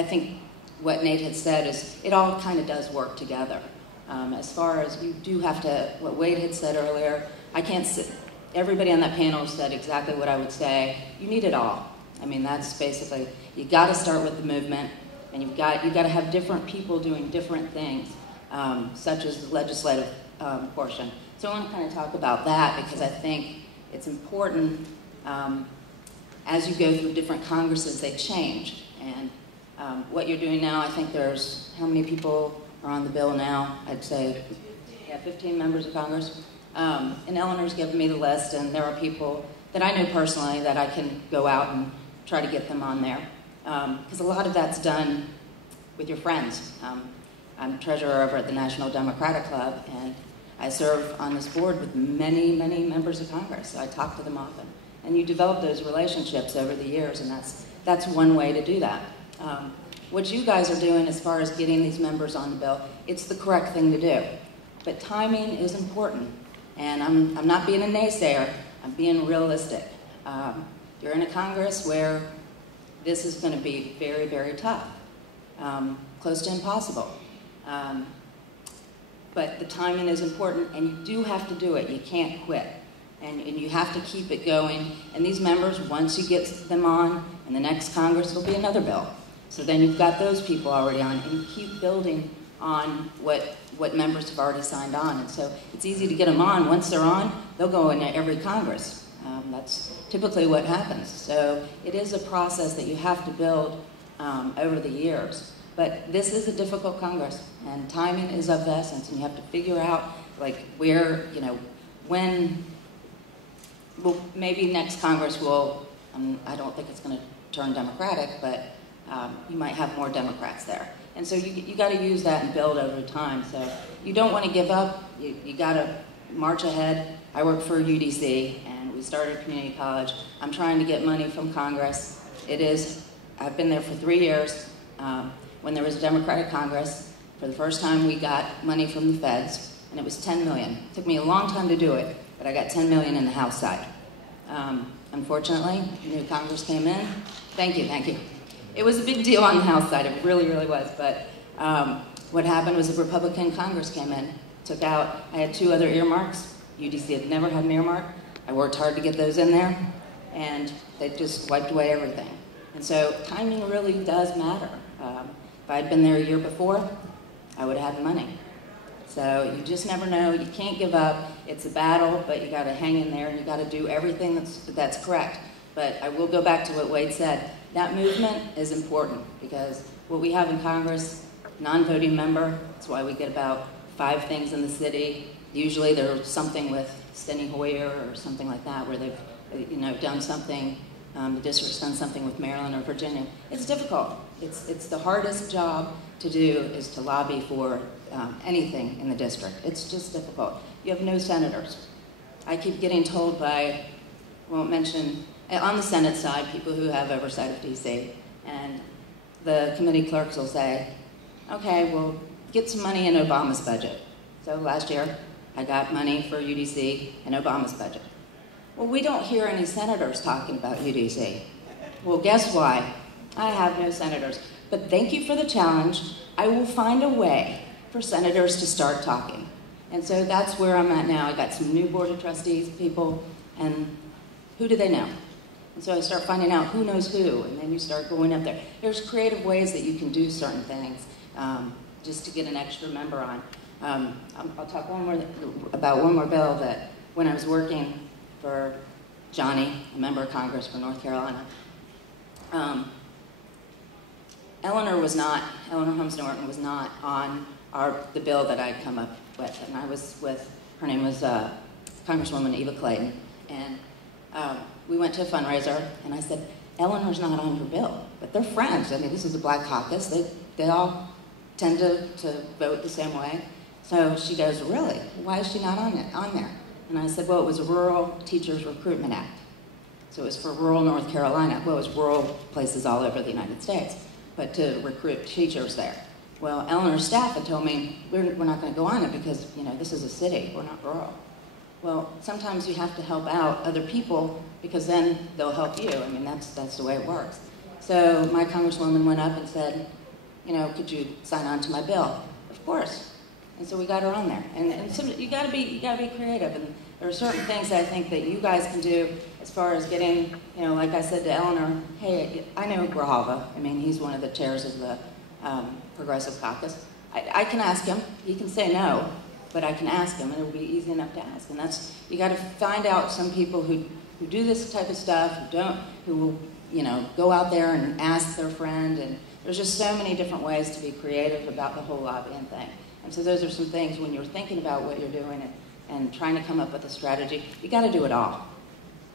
I think what Nate had said is it all kind of does work together. As far as you do have to, what Wade had said earlier, I can't sit, everybody on that panel said exactly what I would say. You need it all. I mean, that's basically, you got to start with the movement, and you've got to have different people doing different things, such as the legislative portion. So I want to kind of talk about that because I think it's important. As you go through different Congresses, they change. And what you're doing now, I think there's, how many people are on the bill now? I'd say, yeah, 15 members of Congress. And Eleanor's given me the list, and there are people that I know personally that I can go out and try to get them on there. Because a lot of that's done with your friends. I'm treasurer over at the National Democratic Club, and I serve on this board with many, many members of Congress, so I talk to them often. And you develop those relationships over the years, and that's one way to do that. What you guys are doing as far as getting these members on the bill, it's the correct thing to do. But timing is important, and I'm not being a naysayer, I'm being realistic. You're in a Congress where this is going to be very, very tough, close to impossible. But the timing is important, and you do have to do it. You can't quit. And you have to keep it going. And these members, once you get them on, in the next Congress will be another bill. So then you've got those people already on, and you keep building on what members have already signed on. And so it's easy to get them on. Once they're on, they'll go in every Congress. That's typically what happens. So it is a process that you have to build over the years. But this is a difficult Congress, and timing is of the essence, and you have to figure out, like, where, you know, when, well, maybe next Congress will, I don't think it's going to turn Democratic, but you might have more Democrats there. And so you got to use that and build over time. So you don't want to give up. You got to march ahead. I work for UDC, and we started a community college. I'm trying to get money from Congress. I've been there for 3 years. When there was a Democratic Congress, for the first time we got money from the feds, and it was $10 million. It took me a long time to do it, but I got $10 million in the House side. Unfortunately, the new Congress came in. Thank you, thank you. It was a big deal on the House side, it really, really was, but what happened was the Republican Congress came in, took out, I had 2 other earmarks. UDC had never had an earmark. I worked hard to get those in there, and they just wiped away everything. And so timing really does matter. If I'd been there a year before, I would have had money. So you just never know. You can't give up. It's a battle, but you got to hang in there, and you got to do everything that's correct. But I will go back to what Wade said. That movement is important because what we have in Congress, non-voting member, that's why we get about 5 things in the city. Usually there's something with Steny Hoyer or something like that where they've done something. The district's done something with Maryland or Virginia. It's difficult. It's the hardest job to do is to lobby for anything in the district. It's just difficult. You have no senators. I keep getting told by, won't mention, on the Senate side, people who have oversight of DC, and the committee clerks will say, okay, well, get some money in Obama's budget. So last year, I got money for UDC in Obama's budget. Well, we don't hear any senators talking about UDC. Well, guess why? I have no senators. But thank you for the challenge. I will find a way for senators to start talking. And so that's where I'm at now. I got some new Board of Trustees people, and who do they know? And so I start finding out who knows who, and then you start going up there. There's creative ways that you can do certain things just to get an extra member on. I'll talk about one more bill that when I was working for Johnny, a member of Congress for North Carolina. Eleanor Holmes Norton was not on the bill that I'd come up with, and I was with, her name was Congresswoman Eva Clayton, and we went to a fundraiser, and I said, Eleanor's not on your bill, but they're friends. I mean, this is a Black caucus. They all tend to vote the same way. So she goes, really? Why is she not on there? And I said, well, it was a Rural Teachers Recruitment Act. So it was for rural North Carolina. Well, it was rural places all over the United States, but to recruit teachers there. Well, Eleanor's staff had told me, we're not going to go on it because, this is a city, we're not rural. Well, sometimes you have to help out other people because then they'll help you. I mean, that's the way it works. So my congresswoman went up and said, you know, could you sign on to my bill? Of course. And so we got her on there. And so you gotta be creative. And there are certain things that I think that you guys can do as far as getting, you know, like I said to Eleanor, hey, I know Grijalva. I mean, he's one of the chairs of the Progressive Caucus. I can ask him. He can say no, but I can ask him, and it'll be easy enough to ask. And that's, you got to find out some people who do this type of stuff, who will, you know, go out there and ask their friend. And there's just so many different ways to be creative about the whole lobbying thing. And so those are some things when you're thinking about what you're doing and trying to come up with a strategy. You got to do it all,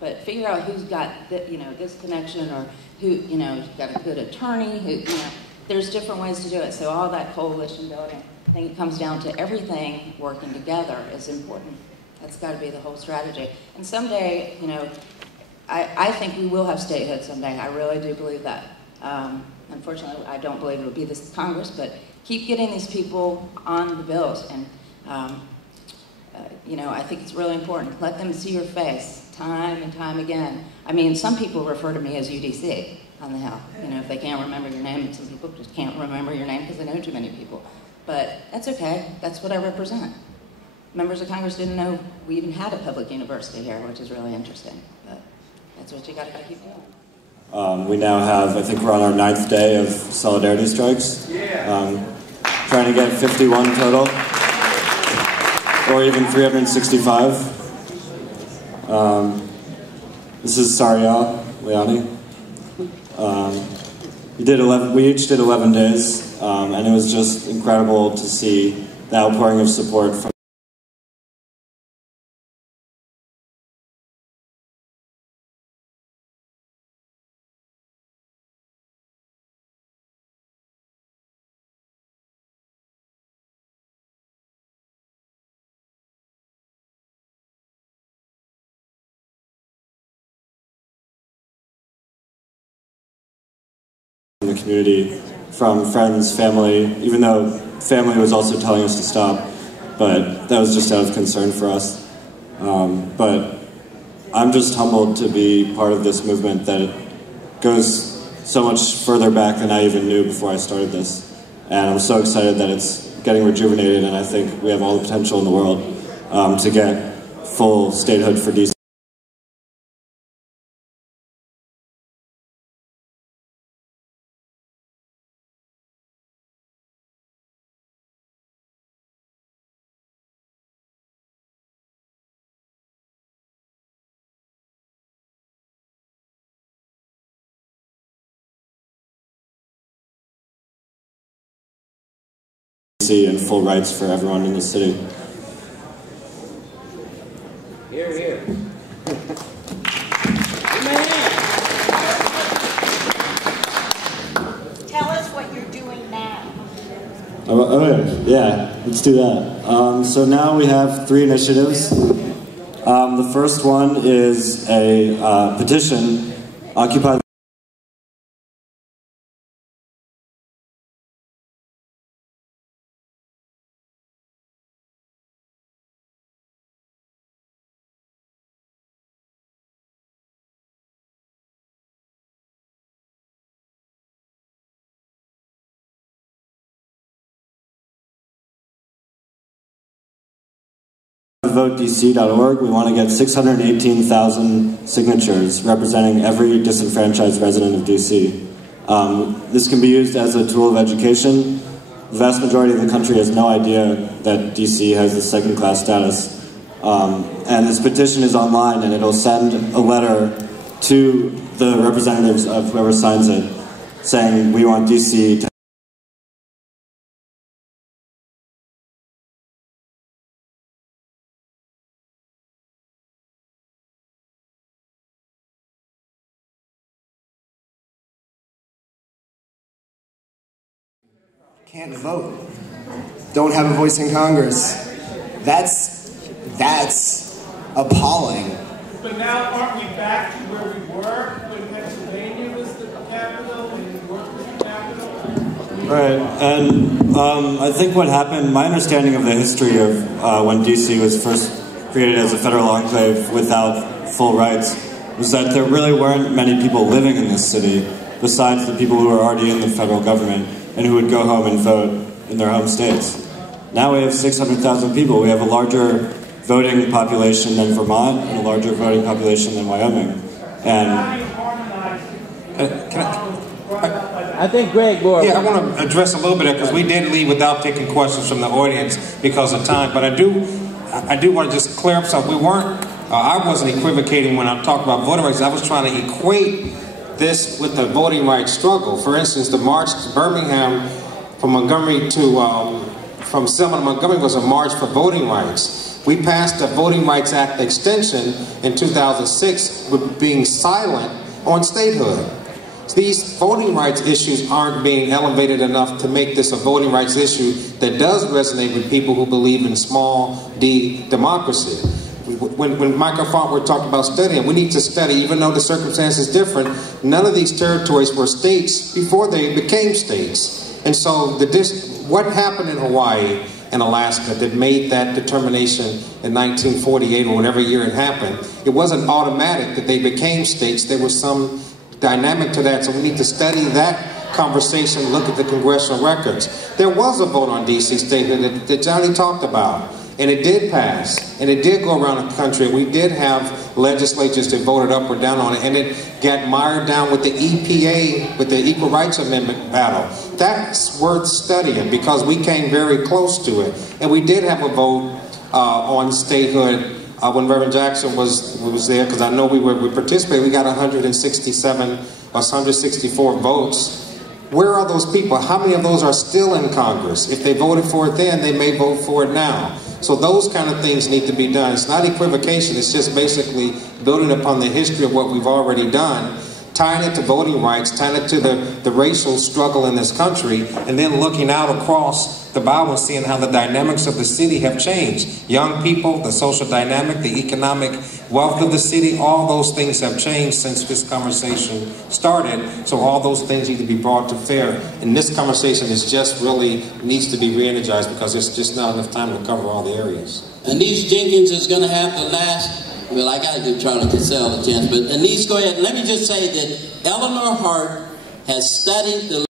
but figure out who's got you know, this connection, or who, you know, you've got a good attorney. Who, you know, there's different ways to do it. So all that coalition building, I think it comes down to everything working together is important. That's got to be the whole strategy. And someday, you know, I think we will have statehood someday. I really do believe that. Unfortunately, I don't believe it will be this Congress, but keep getting these people on the bills. And, you know, I think it's really important. Let them see your face time and time again. I mean, some people refer to me as UDC on the Hill. You know, if they can't remember your name, and some people just can't remember your name because they know too many people. But that's okay. That's what I represent. Members of Congress didn't know we even had a public university here, which is really interesting. But that's what you got to keep doing. We now have, I think we're on our 9th day of solidarity strikes. Trying to get 51 total, or even 365. This is Sariel Leoni. We each did 11 days, and it was just incredible to see the outpouring of support from the community, from friends, family, even though family was also telling us to stop, but that was just out of concern for us. But I'm just humbled to be part of this movement that goes so much further back than I even knew before I started this. And I'm so excited that it's getting rejuvenated, and I think we have all the potential in the world to get full statehood for DC. And full rights for everyone in the city. Hear, hear. Tell us what you're doing now. Yeah, let's do that. So now we have 3 initiatives. The first one is a petition, Occupy VoteDC.org. We want to get 618,000 signatures representing every disenfranchised resident of DC. This can be used as a tool of education. The vast majority of the country has no idea that DC has the second-class status. And this petition is online, and it'll send a letter to the representatives of whoever signs it saying, we want DC to can't vote, don't have a voice in Congress. That's appalling. But now aren't we back to where we were when Pennsylvania was the capital and New York was the capital? Right, and I think what happened, my understanding of the history of when DC was first created as a federal enclave without full rights, was that there really weren't many people living in this city. besides the people who are already in the federal government and who would go home and vote in their home states. Now we have 600,000 people. We have a larger voting population than Vermont and a larger voting population than Wyoming. And I think Greg Moore. Yeah, I want to address a little bit of because we did leave without taking questions from the audience because of time. But I do want to just clear up something. We weren't. I wasn't equivocating when I talked about voting rights. I was trying to equate this with the voting rights struggle. For instance, the march to Birmingham from Montgomery to from Selma to Montgomery was a march for voting rights. We passed the Voting Rights Act extension in 2006 with being silent on statehood. These voting rights issues aren't being elevated enough to make this a voting rights issue that does resonate with people who believe in small d democracy. When Michael Fartworth talked about studying, we need to study, even though the circumstance is different, none of these territories were states before they became states. And so what happened in Hawaii and Alaska that made that determination in 1948 or whatever year it happened, it wasn't automatic that they became states. There was some dynamic to that, so we need to study that conversation, look at the congressional records. There was a vote on DC statehood that Johnny talked about, and it did pass, and it did go around the country. We did have legislatures that voted up or down on it, and it got mired down with the EPA, with the Equal Rights Amendment battle. That's worth studying because we came very close to it, and we did have a vote on statehood when Reverend Jackson was there, because I know we participated. We got 167 or 164 votes. Where are those people? How many of those are still in Congress? If they voted for it then, they may vote for it now. So those kind of things need to be done. It's not equivocation. It's just basically building upon the history of what we've already done, tying it to voting rights, tying it to the racial struggle in this country, and then looking out across the bow and seeing how the dynamics of the city have changed. Young people, the social dynamic, the economic wealth of the city, all those things have changed since this conversation started. So all those things need to be brought to bear. And this conversation is just really needs to be re-energized because there's just not enough time to cover all the areas. Anise Jenkins is going to have the last, well, I got to give Charlie Cassell a chance, but Anise, go ahead. Let me just say that Eleanor Hart has studied the